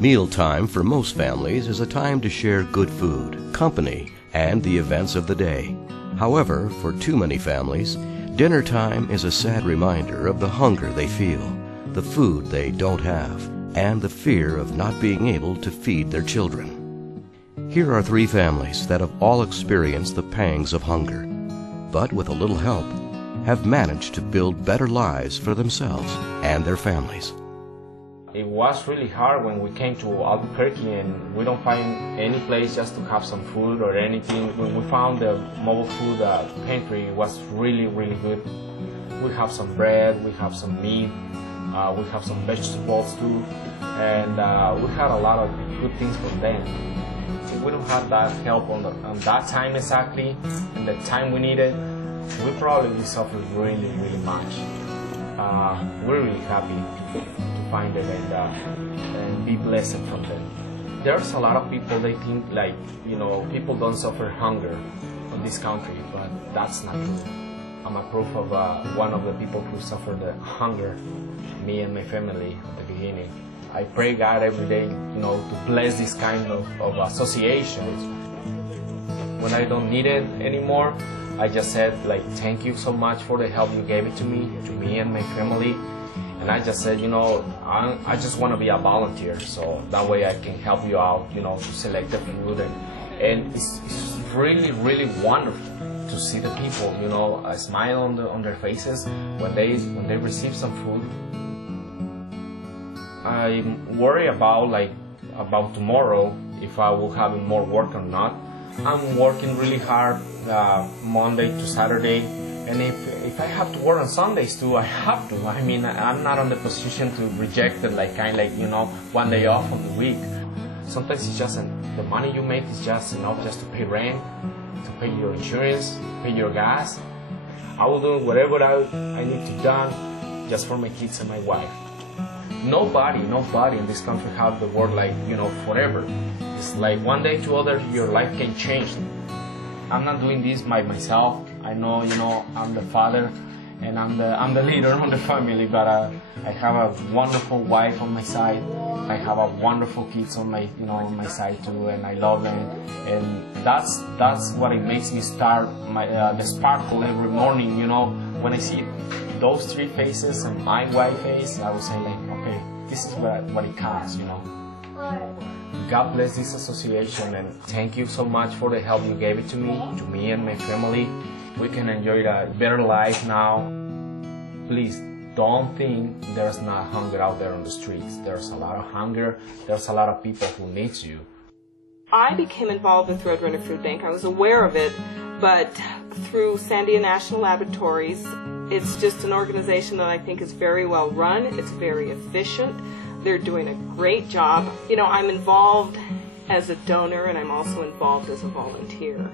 Mealtime for most families is a time to share good food, company, and the events of the day. However, for too many families, dinner time is a sad reminder of the hunger they feel, the food they don't have, and the fear of not being able to feed their children. Here are three families that have all experienced the pangs of hunger, but with a little help, have managed to build better lives for themselves and their families. It was really hard when we came to Albuquerque and we don't find any place just to have some food or anything. When we found the mobile food pantry, it was really, really good. We have some bread, we have some meat, we have some vegetables too, and we had a lot of good things from them. If we don't have that help on that time exactly, and the time we needed, we probably would suffer really, really much. We're really happy to find it and be blessed from them. There's a lot of people, they think like, people don't suffer hunger in this country, but that's not true. I'm a proof of one of the people who suffered the hunger, me and my family at the beginning. I pray God every day, to bless this kind of associations. When I don't need it anymore, I just said, thank you so much for the help you gave it to me and my family. And I just said, I just want to be a volunteer, so that way I can help you out, to select the food. And it's really, really wonderful to see the people, a smile on their faces when they receive some food. I worry about tomorrow, if I will have more work or not. I'm working really hard Monday to Saturday, and if I have to work on Sundays too, I have to. I mean, I'm not in the position to reject it, one day off of the week. Sometimes it's just the money you make is just enough just to pay rent, to pay your insurance, pay your gas. I will do whatever I need to do just for my kids and my wife. Nobody in this country have the word forever. It's like one day to other, your life can change. I'm not doing this by myself. I know, I'm the father and I'm the leader of the family, but I have a wonderful wife on my side. I have a wonderful kids on my, on my side too, and I love them. And that's what it makes me start the sparkle every morning. When I see those three faces and my wife face, I will say okay, this is what it counts. God bless this association, and thank you so much for the help you gave it to me and my family. We can enjoy a better life now. Please don't think there's not hunger out there on the streets. There's a lot of hunger. There's a lot of people who need you. I became involved with Roadrunner Food Bank. I was aware of it, but through Sandia National Laboratories, it's just an organization that I think is very well run. It's very efficient. They're doing a great job. I'm involved as a donor, and I'm also involved as a volunteer.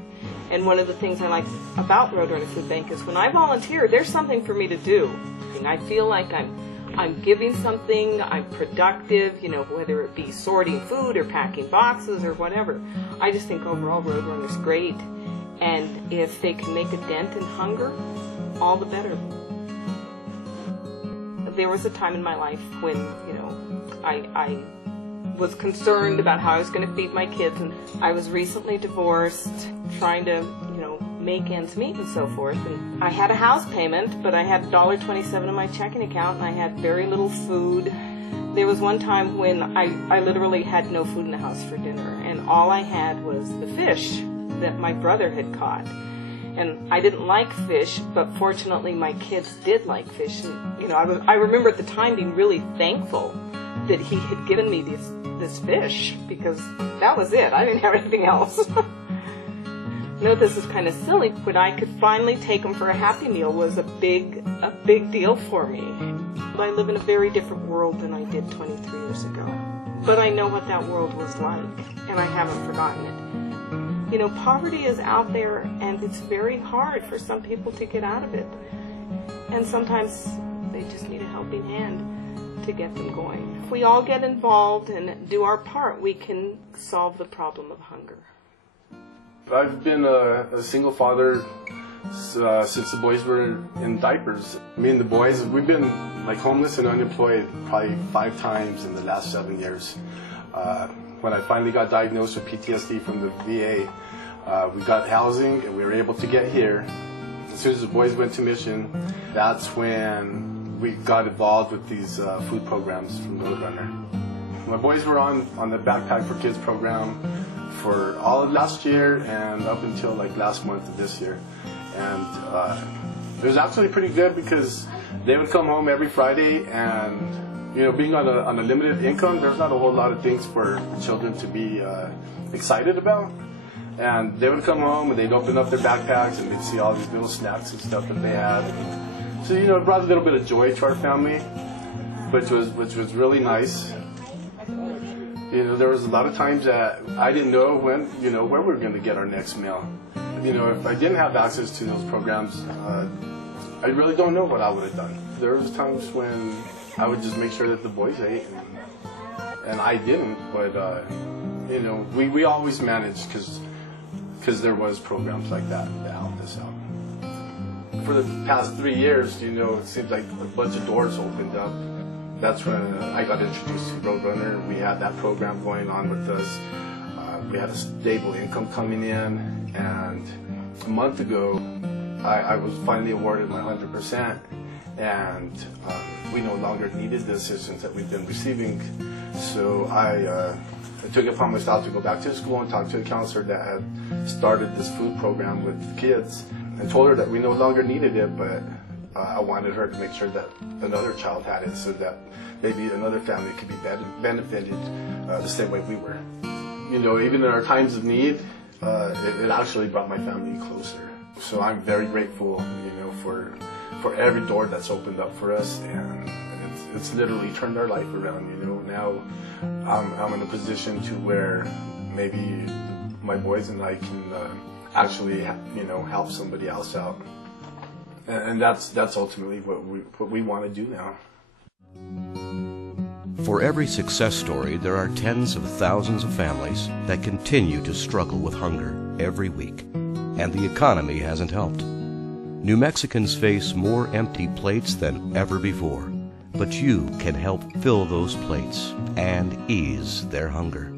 And one of the things I like about Roadrunner Food Bank is when I volunteer, there's something for me to do. I feel like I'm giving something, I'm productive, whether it be sorting food or packing boxes or whatever. I just think overall Roadrunner's great, and if they can make a dent in hunger, all the better. There was a time in my life when, I was concerned about how I was going to feed my kids, and I was recently divorced, trying to, make ends meet and so forth. And I had a house payment, but I had $1.27 in my checking account, and I had very little food. There was one time when I literally had no food in the house for dinner, and all I had was the fish that my brother had caught. And I didn't like fish, but fortunately my kids did like fish. And, I remember at the time being really thankful that he had given me this fish, because that was it. I didn't have anything else. This is kind of silly, but I could finally take them for a Happy Meal was a big deal for me. I live in a very different world than I did 23 years ago. But I know what that world was like, and I haven't forgotten it. Poverty is out there, and it's very hard for some people to get out of it. And sometimes they just need a helping hand to get them going. If we all get involved and do our part, we can solve the problem of hunger. I've been a single father since the boys were in diapers. Me and the boys, we've been homeless and unemployed probably 5 times in the last 7 years. When I finally got diagnosed with PTSD from the VA, we got housing and we were able to get here. As soon as the boys went to mission, that's when we got involved with these food programs from Roadrunner. My boys were on the Backpack for Kids program for all of last year and up until like last month of this year. And it was actually pretty good because they would come home every Friday, and you know, being on a limited income, there's not a whole lot of things for children to be excited about. And they would come home and they'd open up their backpacks and they'd see all these little snacks and stuff that they had. So you know, it brought a little bit of joy to our family, which was really nice. You know, there was a lot of times that I didn't know when, you know, where we were going to get our next meal. You know, if I didn't have access to those programs, I really don't know what I would have done. There was times when I would just make sure that the boys ate, and I didn't. But you know, we always managed because there was programs like that helped us out. For the past 3 years, you know, it seems like a bunch of doors opened up. That's when I got introduced to Roadrunner. We had that program going on with us. We had a stable income coming in, and a month ago, I was finally awarded my 100%, and we no longer needed the assistance that we've been receiving. So I took it upon myself to go back to school and talk to a counselor that had started this food program with kids, and told her that we no longer needed it, but I wanted her to make sure that another child had it, so that maybe another family could be benefited the same way we were. You know, even in our times of need, it actually brought my family closer. So I'm very grateful, you know, for every door that's opened up for us, and it's literally turned our life around. You know, now I'm in a position to where maybe my boys and I can actually, you know, help somebody else out, and that's ultimately what we want to do now. For every success story, there are tens of thousands of families that continue to struggle with hunger every week, and the economy hasn't helped. New Mexicans face more empty plates than ever before, but you can help fill those plates and ease their hunger.